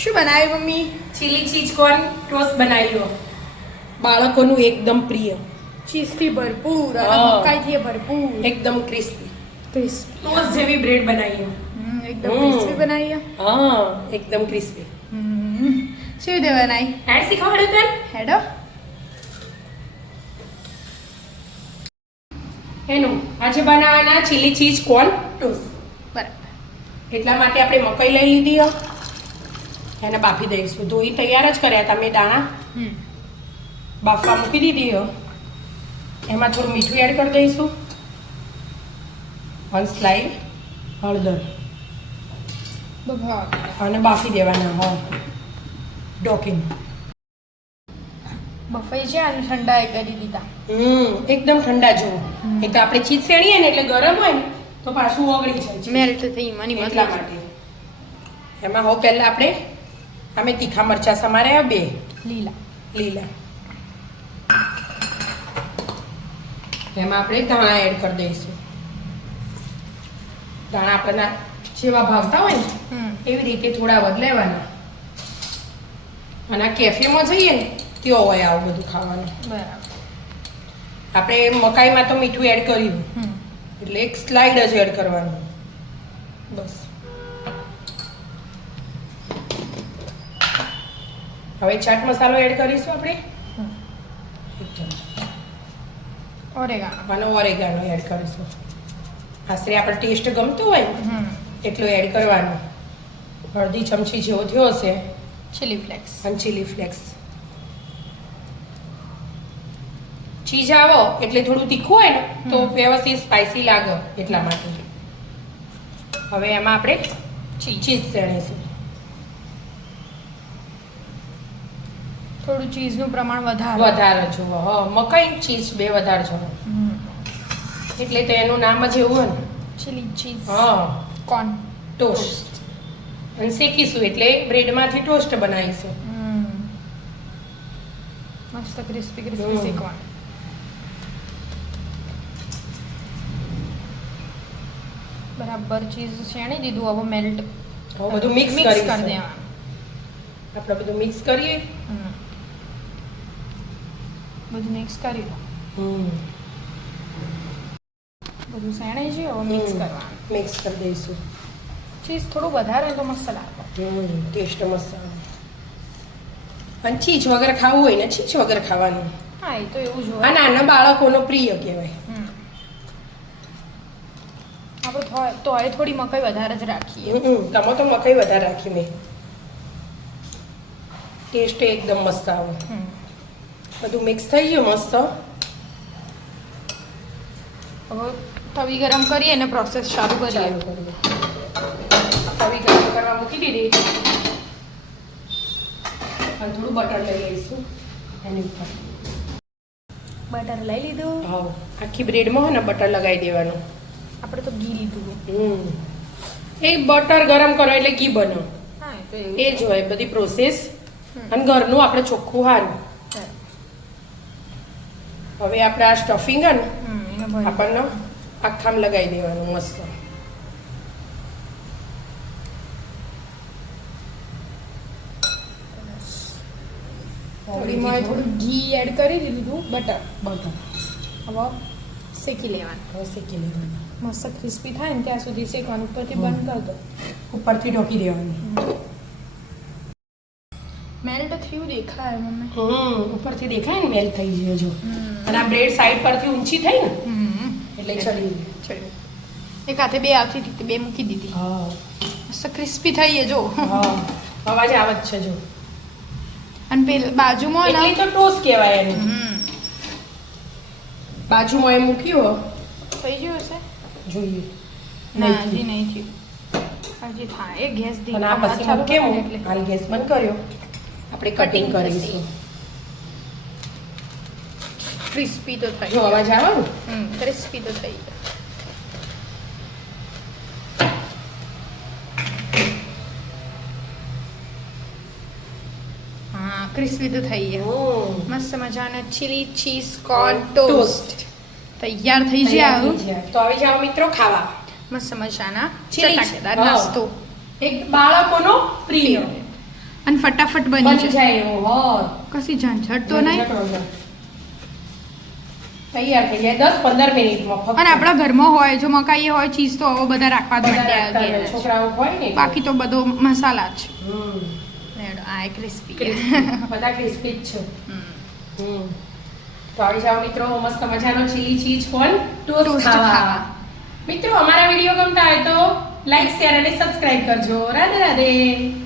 શું બનાવ્યું mummy? Chilli cheese corn toast બનાવ્યો. બાળકોનું એકદમ પ્રિય, ચીઝથી ભરપૂર અને હા. મકાઈથી ભરપૂર, એકદમ ક્રિસ્પી ક્રિસ્પી. ટોસ્ટ જેવી બ્રેડ બનાવ્યો. એકદમ ક્રિસ્પી બનાવી. હા એકદમ ક્રિસ્પી. શું રીતે બનાવી? હેડ શીખવાડ્યું તને? હેડો. એનું આજે બનાવવાના ચીલી ચીઝ કોર્ન ટોસ્ટ. બરાબર. એટલા માટે આપણે મકાઈ લઈ લીધી હો. એને બાફી દઈશું. ધોઈ તૈયાર જ કર્યા હતા મેં દાણા. બાફવા મૂકી દીધી હો. એમાં થોડું મીઠું એડ કરી દઈશું. 1 સ્લાઇડ હળદર અને બાફી દેવાના હો ડોકીને. બફાઈ છે અને ઠંડા એ કરી દીધા. એકદમ ઠંડા જેવું. એ તો આપણે ચીઝ શેણીએ ને એટલે ગરમ હોય ને તો પાછું ઓગળી જાય છે. મેલ્ટ થઈ માની એટલા માટે એમાં હો પહેલા આપણે અમે તીખા મરચાં સમાર્યા 2 લીલા. એમાં આપણે ધાણા એડ કરી દઈશું. ધાણા આપણને જેવા ભાવતા હોય ને એવી રીતે થોડા વધ લેવાના. અને આ કેફેમાં જઈએ ને ત્યાં હોય આવું બધું ખાવાનું. બરાબર. આપણે મકાઈમાં તો મીઠું એડ કર્યું એટલે 1 સ્લાઇડ જ એડ કરવાનું બસ. હવે ચાટ મસાલો એડ કરીશું આપણે 1 ચમચો. ઓરેગાનો. અને ઓરેગાનો એડ કરીશું. આશરે આપણે ટેસ્ટ ગમતો હોય ને એટલું એડ કરવાનું. અડધી ચમચી જેવો થયો હશે. Chilli flakes. અને ચીલી ફ્લેક્સ. ચીઝ આવો એટલે થોડું તીખું હોય ને તો વ્યવસ્થિત સ્પાઇસી લાગે એટલા માટે. હવે એમાં આપણે ચીઝ શેણીશું. થોડું ચીઝનું પ્રમાણ વધારે. વધારે જુઓ. હા મકાઈ ચીઝ 2 વધારે જુઓ. એટલે તો એનું નામ જ એવું હોય ને. Chilli cheese. હા કોર્ન ટોસ્ટ. અને શેકીશું એટલે બ્રેડમાંથી ટોસ્ટ બનાવીશું. મસ્ત ક્રિસ્પી ક્રિસ્પી શેકવાનું. બરાબર ચીઝ શેણી દીધું. હવે મેલ્ટ હવે બધું મિક્સ કરી કરી દેવાનું. આપણે બધું મિક્સ કરીએ. બધું મિક્સ કરી દો. બધું શેણાઈ છે. હવે મિક્સ કરવાનું. મિક્સ કરી દઈશું. ચીઝ થોડું વધારે હોય તો મસ્ત લાગે. ટેસ્ટ મસ્ત આવે. અને ચીઝ વગર ખાવું હોય ને ચીઝ વગર ખાવાનું. હા એ તો એવું જ આ હોય. નાના બાળકોનો પ્રિય કહેવાય. આપણે તો એ થોડી મકાઈ વધારે જ રાખીએ. તમે તો મકાઈ વધારે રાખી મેં. ટેસ્ટ એકદમ મસ્ત આવે. બધું મિક્સ થઈ ગયું મસ્ત. હવે તવી ગરમ કરીએ અને પ્રોસેસ ચાલુ કરીએ. તવી ગરમ કરવા મૂકી દીધી. અને થોડું બટર લઈ લઈશું એની ઉપર. બટર લઈ લીધું. હા આખી બ્રેડમાં હોય ને બટર લગાવી દેવાનું. આપણે તો ઘી લીધું. એ બટર ગરમ કરો એટલે ઘી બનો. હા એ તો એ જ હોય બધી પ્રોસેસ. અને ઘરનું આપણે ચોખ્ખું સારું. હવે આપણે આ સ્ટફિંગ ને આપણને આખામાં લગાવી દેવાનું મસ્ત. થોડું ઘી એડ કરી દીધું. બટર હવે શેકી લેવાનું. હવે શેકી લેવાનું. મસ્ત ક્રિસ્પી થાય ને ત્યાં સુધી શેકવાનું. ઉપરથી બંધ કરી દો. ઉપરથી ઢોકી દેવાનું. મેલ્ટ થયું દેખાય મમ્મી. ઉપરથી દેખાય ને મેલ્ટ થઈ ગયો જો. અને આ બ્રેડ સાઈડ પરથી ઊંચી થઈ ને એટલે ચડી ચડ્યું. એક હાથે 2 આવતી હતી 2 મૂકી દીધી. હા મસ્ત ક્રિસ્પી થઈ જો. હા અવાજ આવે જ છે જો. અને પેલા બાજુમાં એટલે તો ટોસ્ટ કહેવાય એનું. બાજુમાં એ મૂક્યું થઈ ગયું હશે. જોઈએ ના હજી નહીં થયું. હજી થાય એ ગેસ દી. અને આ પછી મૂકેવું હાલ ગેસ બંધ કર્યો. આપણે કટિંગ કરીશું. ક્રિસ્પી તો થઈ જો અવાજ આવે ને. ક્રિસ્પી તો થઈ ગયો. હા ક્રિસ્પી તો થઈ ગયા. મસ્ત મજાનો ચીલી ચીઝ કોર્ન ટોસ્ટ તૈયાર થઈ જાય. તો આવી જાઓ મિત્રો ખાવા. મસ્ત મજાના ચીલી ચટાકેદાર નાસ્તો. એક બાળકોનો પ્રિય. અને ફટાફટ બની બની જાય જાય એવો હા કશી ઝંઝટ તો નહીં તૈયાર થઈ જાય 10-15 મિનિટમાં ફક્ત. અને આપણા ઘરમાં હોય જો મકાઈ હોય ચીઝ તો હવે બધા રાખવા જ બધા માટે રાખતા હોય, છોકરાઓ હોય ને એટલે. બાકી તો બધો મસાલા જ હમ. આ ક્રિસ્પી બધા ક્રિસ્પી જ છે તો આવી જાઓ મિત્રો મસ્ત મજાનો chilli cheese corn toast toast ખાવા ખાવા. મિત્રો અમારા વિડીયો ગમતા હોય તો લાઈક શેર અને સબસ્ક્રાઇબ કરજો રાધે રાધે